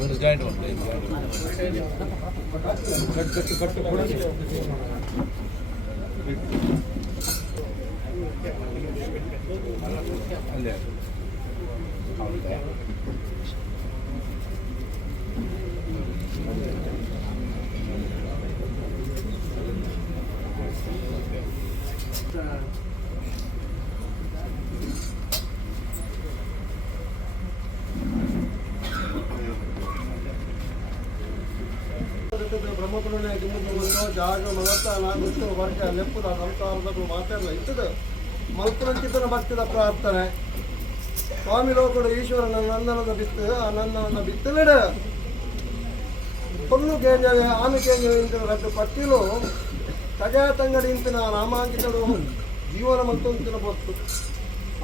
ಒಂದು ಜಾಯಿಂಟ್ ಅಲ್ಲೇ ಬ್ರಹ್ಮಕುಲನೆ ದುಮ್ಮುಕೊಂಡು ಜಾಗ ಮಲತ ನಾಗುತ್ತು ವರ್ಗ ಲೆಪ್ಪದ ಸಂಸಾರದಗಳು ಮಾತೆಲ್ಲ ಇದ್ದದು ಮಲ್ಪುರಂಚಿತನ ಭಕ್ತಿದ ಪ್ರಾರ್ಥನೆ ಸ್ವಾಮಿ ಲೋಕಡು ಈಶ್ವರನ ನನ್ನನದ ಬಿತ್ತು ಆ ನನ್ನನ ಬಿತ್ತಲಿಡ పొన్ను కేంజవే ఆమె కేంజవే ఇంటిన రట్టు పట్టిలో తగతంగడి ఇంటిన నామాంకితడు జీవన మంతుంచిన పొత్తు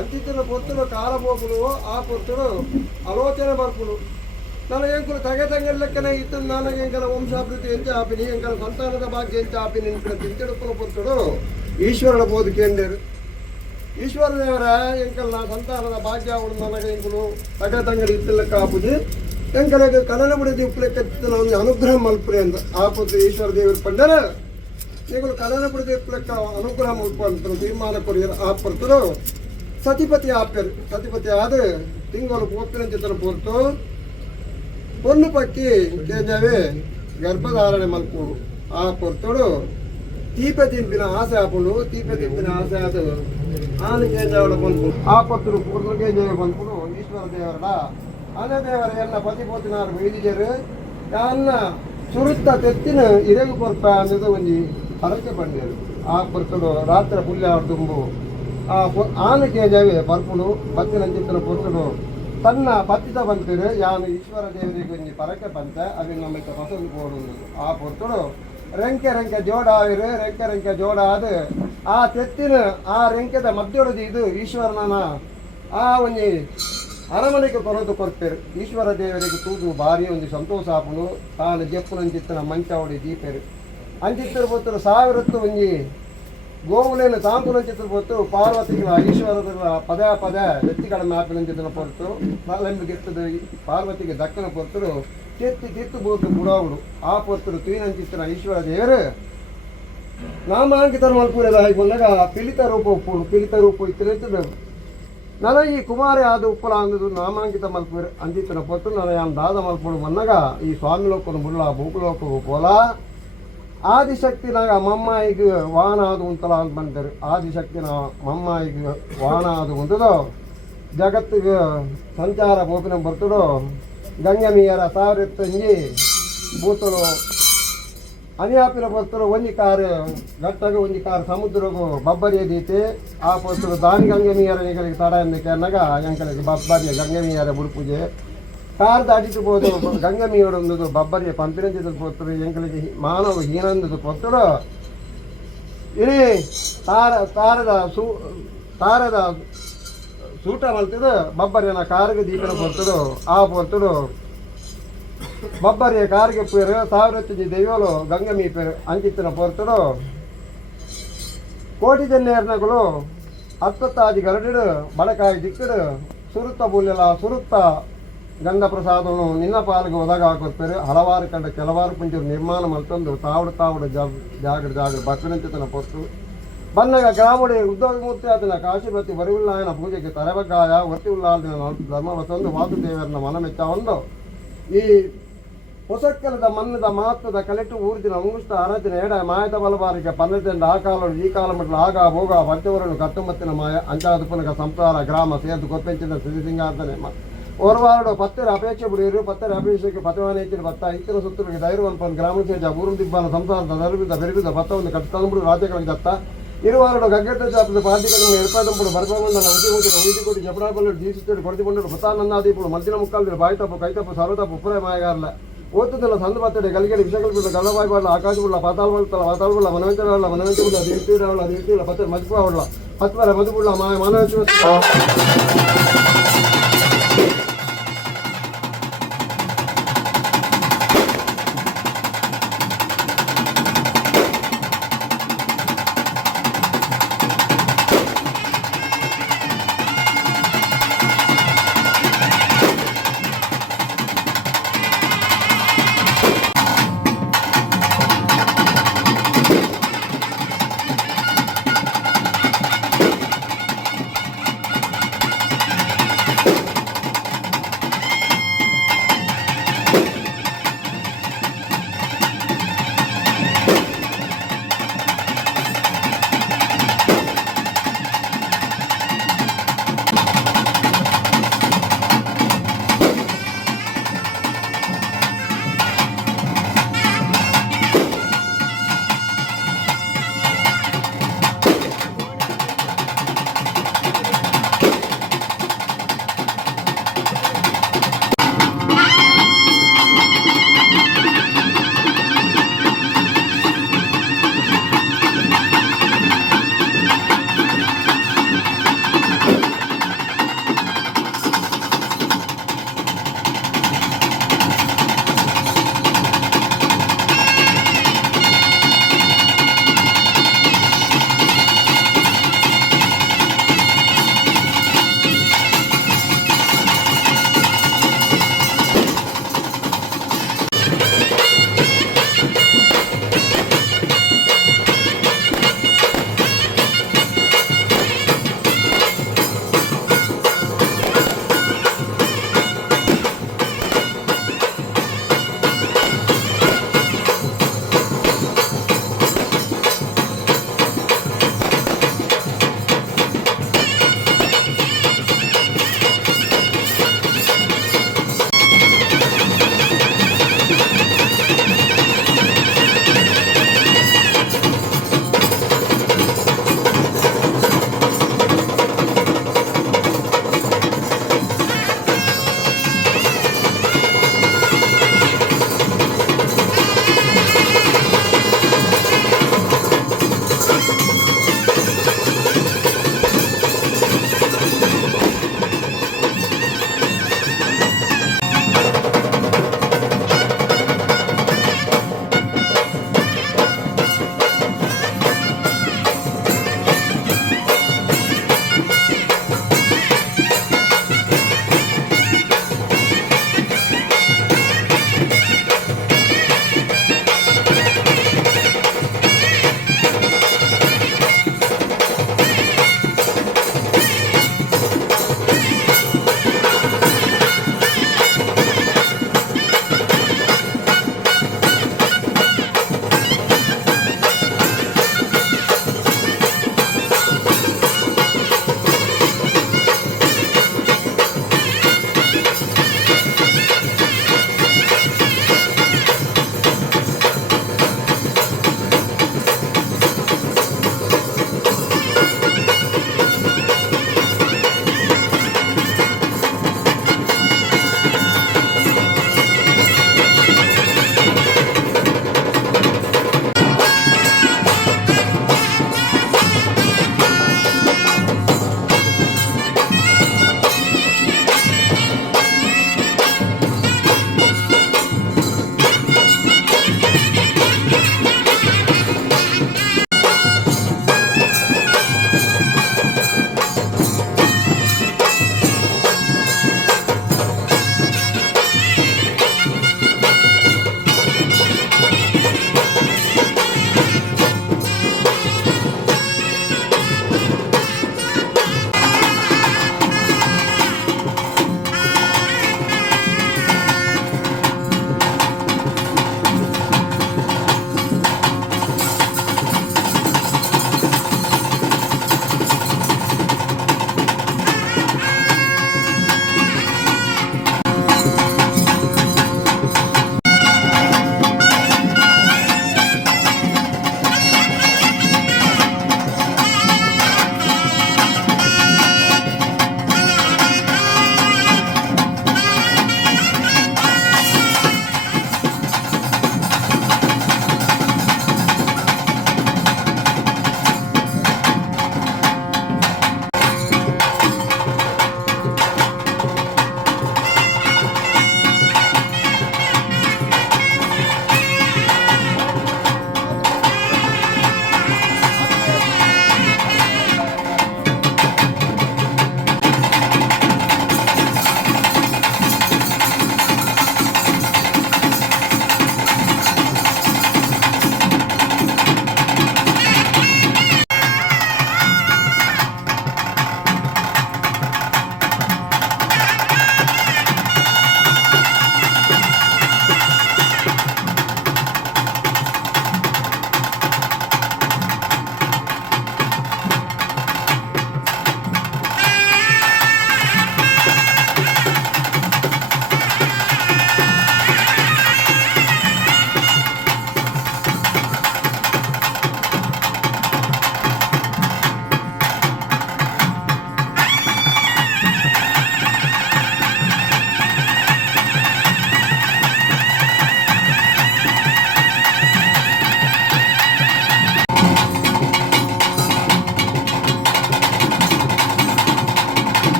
అంచితిన పొత్తులో కాలపోకులు ఆ పొత్తుడు ఆలోచన బర్పులు ನನಗೆ ಎಂಕುಲು ತಗತಂಗಡಿ ಲೆಕ್ಕನೆ ಇತ್ತು ನನಗೆ ಎಂಕಲ ವಂಶಾಭಿವೃದ್ಧಿ ಎಂಚ ಆಪಿನಿ ಎಂಕಲ ಸಂತಾನದ ಭಾಗ್ಯ ಎಂಚ ಆಪಿನಿ ಇಂಟಿನ ತಿಂತೆಡುಪ್ಪನ పొత్తుడు ಈಶ್ವರನ ಬೋದು ಕೇಂದ್ರರು ಈಶ್ವರ ದೇವರ ಎಂಕಲ್ ನಾ ಸಂತಾನದ ಭಾಗ್ಯ ಅವಳು ನನಗೆ ಎಂಕುಲು ತಗತಂಗಡಿ ಇತ್ತು ಲೆಕ್ಕ ಆಪುಜಿ ಎಂಕಲೆಗೆ ಕನನ ಬಿಡದಿ ಉಪ್ಪಲೆಕ್ಕ ಒಂದು ಅನುಗ್ರಹ ಮಲ್ಪುರಿ ಅಂತ ಆ ಪುತ್ರ ಈಶ್ವರ ದೇವರು ಪಂಡರ ಎಂಕಲು ಕನನ ಬಿಡದಿ ಉಪ್ಪಲೆಕ್ಕ ಅನುಗ್ರಹ ಮಲ್ಪ ಅಂತ ತೀರ್ಮಾನ ಕೊಡಿಯರು ಆ ಪುರ್ತರು ಸತಿಪತಿ ಆಪ್ಯರು ಸತಿಪತಿ ಆದ ತಿಂಗಳು ಪೋಪಿನ ಚಿತ್ರ ಪೊರ್ತು పొన్ను పక్కి కేజావే గర్భధారణ మల్పుడు ఆ పొర్తుడు తీపి తింపిన ఆశ అప్పుడు తీపి తింపిన ఆశ ಅದು ಆನೆ ಕೇಜಾವಳ ಬಂದ್ಪು ಆ ಪೊತ್ತುಡು ಪೂರ್ಣ ಕೇಜಾವೆ ಬಂದ್ಪುಡು ಈಶ್ವರ ದೇವರಡ ಆನೆ ದೇವರ ಎಲ್ಲ ಪತಿಪೋತಿನಾರು ವೈದಿಜರು ಯಾನ್ನ ಸುರುತ್ತ ತೆತ್ತಿನ ಇರೆಗು ಪೊರ್ಪ ಅನ್ನೋದು ಒಂದು ಹರಕೆ ಬಂದಿರು ಆ ಪೊರ್ತುಡು ರಾತ್ರಿ ಪುಲ್ಯ ದುಂಬು ಆ ಆನೆ ಕೇಜಾವೆ ಬರ್ಪುಡು ಬತ್ತಿನ ಚಿತ್ರ ಪೊರ್ತುಡು ತನ್ನ ಪತ್ತಿತ ಬಂತಿರು ಯಾನು ಈಶ್ವರ ದೇವರಿಗೆ ಒಂದು ಪರಕೆ ಬಂತ ಅದನ್ನು ನಮಗೆ ಹೊಸದು ಕೊಡುವುದು ಆ ಪೊರ್ತುಡು ರೆಂಕೆ ರೆಂಕೆ ಜೋಡ ಆವಿರು ರೆಂಕೆ ರೆಂಕೆ ಜೋಡ ಆದ ಆ ತೆತ್ತಿನ ಆ ರೆಂಕೆದ ಮಧ್ಯೊಡದು ಇದು ಈಶ್ವರನ ಆ ಒಂದು ಅರಮನೆಗೆ ಕೊರದು ಕೊಡ್ತೇರು ಈಶ್ವರ ದೇವರಿಗೆ ತೂದು ಭಾರಿ ಒಂದು ಸಂತೋಷ ಆಪುನು ತಾನು ಜಪ್ಪುನಂಚಿತ್ತಿನ ಮಂಚ ಹೊಡಿ ದೀಪರು ಅಂಚಿತ್ತರ ಪೊತ್ತರು ಸಾವಿರತ್ತು ಒಂಜಿ ಗೋವುಲೇನು ತಾಂಪುನಂಚಿತ್ರ ಪೊತ್ತು ಪಾರ್ವತಿಗಳ ಈಶ್ವರದ ಪದ ಪದ ಎತ್ತಿ ಕಡಿಮೆ ಆಪಿನಂಚಿತ್ತಿನ ಪೊರ್ತು ಗೆತ್ತದು ಪಾರ್ವತಿಗೆ ದಕ್ಕನ ಪೊತ್ತರು ತೆತ್ತಿ ತಿತ್ತು ಬೋತು ಬುಡಾವುಡು ಆ ಪೊತ್ತರು ತುಯಿನಂಚಿತ್ತಿನ ಈಶ್ವರ ದೇವರು ನಾಮಾಂಕಿತ ಮಲ್ಪುರದ ಹಾಗೆ ಬಂದಾಗ ಪಿಲಿತ ರೂಪ ಉಪ್ಪುಡು ಪಿಲಿತ ರೂಪ ಇತ್ತಿನ ನನ್ನ ಈ ಕುಮಾರಿ ಆದ ಉಪ್ಪಲ ಅಂದದು ನಾಮಾಂಕಿತ ಮಲ್ಪುರು ಅಂಚಿತ್ತಿನ ಪೊತ್ತು ನನ್ನ ಯಾನ್ ದಾದ ಮಲ್ಪುಡು ಬಂದಾಗ ಈ ಸ್ವಾಮಿ ಲೋಕನು ಬುಳ್ಳ ಭೂಕುಲೋಕವು ಪೋಲ ಆದಿಶಕ್ತಿನಾಗ ಮಮ್ಮಾಯಿಗೆ ವಾಹನ ಆದು ಉಂಟಲ್ಲ ಅಂತ ಬಂದರು ಆದಿಶಕ್ತಿನ ಮಮ್ಮಾಯಿಗೆ ವಾಹನ ಆದು ಉಂಟದು ಜಗತ್ತಿಗೆ ಸಂಚಾರ ಬೋಪಿನ ಬರ್ತಡು ಗಂಗಮೀಯರ ಸಾವಿರತ್ತಂಜಿ ಬೂತಲು ಅನಿಯಾಪಿನ ಬರ್ತರು ಒಂಜಿ ಕಾರು ಗಟ್ಟಗ ಒಂಜಿ ಕಾರು ಸಮುದ್ರಗೂ ಬಬ್ಬರಿಯ ದೀತೆ ಆ ಪೊರ್ತರು ದಾನಿ ಗಂಗಮೀಯರ ನಿಗಳಿಗೆ ತಡ ಎಂದಕ್ಕೆ ಅನ್ನಗ ಎಂಕಲಿಗೆ ಬಬ್ಬರಿಯ ಗಂಗಮೀಯರ ಬುಡುಪೂಜೆ ಕಾರ್ ದಾಟಿಟ್ಟು ಬೋದು ಗಂಗಮೀಯೊಡೊಂದು ಬಬ್ಬರಿಯ ಪಂಪಿನಂಚಿದ ಪೊತ್ತರು ಎಂಕಲಿಗೆ ಮಾನವ ಹೀನಂದದು ಪೊತ್ತರು ಇಡೀ ತಾರದ ಸೂಟ ಮಲ್ತಿದ್ದು ಬಬ್ಬರಿಯನ ಕಾರಿಗೆ ದೀಪನ ಪೊರ್ತರು ಆ ಪೊರ್ತರು ಬಬ್ಬರಿಯ ಕಾರಿಗೆ ಪೇರು ಸಾವಿರತ್ತಂಜಿ ದೈವಲು ಗಂಗಮೀ ಪೇರು ಅಂಚಿತ್ತಿನ ಪೊರ್ತರು ಕೋಟಿ ಜನ್ನೇರ್ನಗಳು ಹತ್ತತ್ತಾದಿ ಗರಡಿಡು ಬಡಕಾಯಿ ದಿಕ್ಕಡು ಸುರುತ್ತ ಬುಲ್ಲೆಲ ಸುರುತ್ತ ಗಂಧ ಪ್ರಸಾದವನ್ನು ನಿನ್ನ ಪಾಲಿಗೆ ಒದಗ ಹಾಕೊಡ್ತಾರೆ ಹಲವಾರು ಕಂಡ ಕೆಲವಾರು ಪಂಚರು ನಿರ್ಮಾಣ ಮಲ್ತಂದು ತಾವಡು ಜಾಗಡ ಬಕ್ಕನಂಚಿತನ ಪೊತ್ತು ಬನ್ನಗ ಗ್ರಾಮಡಿ ಉದ್ಯೋಗ ಮೂರ್ತಿ ಆತನ ಕಾಶಿಪತಿ ಬರಿವಿಲ್ಲಾಯನ ಪೂಜೆಗೆ ತರಬಗಾಯ ಒತ್ತಿ ಉಲ್ಲಾದಿನ ಧರ್ಮವ ತಂದು ವಾಸುದೇವರನ ಮನಮೆಚ್ಚ ಒಂದು ಈ ಹೊಸಕ್ಕಲದ ಮನ್ನದ ಮಹತ್ವದ ಕಲೆಕ್ಟು ಊರ್ಜಿನ ಅಂಗುಷ್ಟ ಅರತಿನ ಎಡ ಮಾಯದ ಬಲಬಾರಿಗೆ 12 ಆ ಕಾಲ ಈ ಕಾಲ ಮಟ್ಲ ಆಗ ಹೋಗ ಪಂಚವರನು 19 ಮಾಯ ಅಂಚಾದ ಪುನಕ ಸಂಸಾರ ಗ್ರಾಮ ಸೇರ್ದು ಗೊಪ್ಪೆಂಚಿನ ಸಿಂಗಾರ್ದನೆ ಓರ್ವಾರಡು 10 ಅಪೇಕ್ಷೆ ಬಿಡಿರು 10 ಅಪೇಕ್ಷೆಗೆ ಪತವಾನೆ ಇಚ್ಚಿನ 10 ಇತರ ಸುತ್ತರಿಗೆ ಧೈರ್ಯವಂತ ಗ್ರಾಮ ಸೇಜ ಊರು ದಿಬ್ಬನ ಸಂಸಾರದ ನರಬಿದ್ದ ಬೆರಬಿದ್ದ ಪತ್ತವನ್ನು ಕಟ್ಟಿತಂದ್ಬಿಡು ರಾಜ್ಯಗಳಿಗೆ ದತ್ತ ಇರುವಾರಡು ಗಗ್ಗೆಟ್ಟ ಜಾಪದ ಪಾರ್ಟಿಗಳನ್ನು ಎಡಪಾದಂಪುಡು ಬರ್ಬಂದ ವೈದಿಕೋಟಿ ಜಪಡಾಬಲ್ಲು ಜೀಸಿಟ್ಟು ಕೊಡ್ತಿಕೊಂಡು ಪತಾನನ್ನಾದೀಪುಡು ಮಧ್ಯಾಹ್ನ ಮುಕ್ಕಾಲ್ದಿರು ಬಾಯಿ ತಪ್ಪು ಕೈ ತಪ್ಪು ಸರ್ವತಪ್ಪು ಉಪ್ಪರೆ ಮಾಯಗಾರಲ್ಲ ಓದ್ತದಲ್ಲ ಸಂದ ಬರ್ತಡೆ ಗಲಿಗೆಲಿ ವಿಷಯಗಳು ಬಿಡಲ್ಲ ಗಲ್ಲಬಾಯಿ ಬರಲ್ಲ ಆಕಾಶ ಬಿಡಲ್ಲ ಪಾತಾಳ ಬರ್ತಲ್ಲ ಪಾತಾಳ ಬಿಡಲ್ಲ ಮನವಂಚ ಬಿಡಲ್ಲ ಅದು ಇರ್ತಿರಲ್ಲ ಅದು ಇರ್ತಿಲ್ಲ ಪತ್ತೆ ಮಜ್ಪು ಅವಳ ಪತ್ವರ ಮಧು ಬಿಡಲ್ಲ ಮಾನವ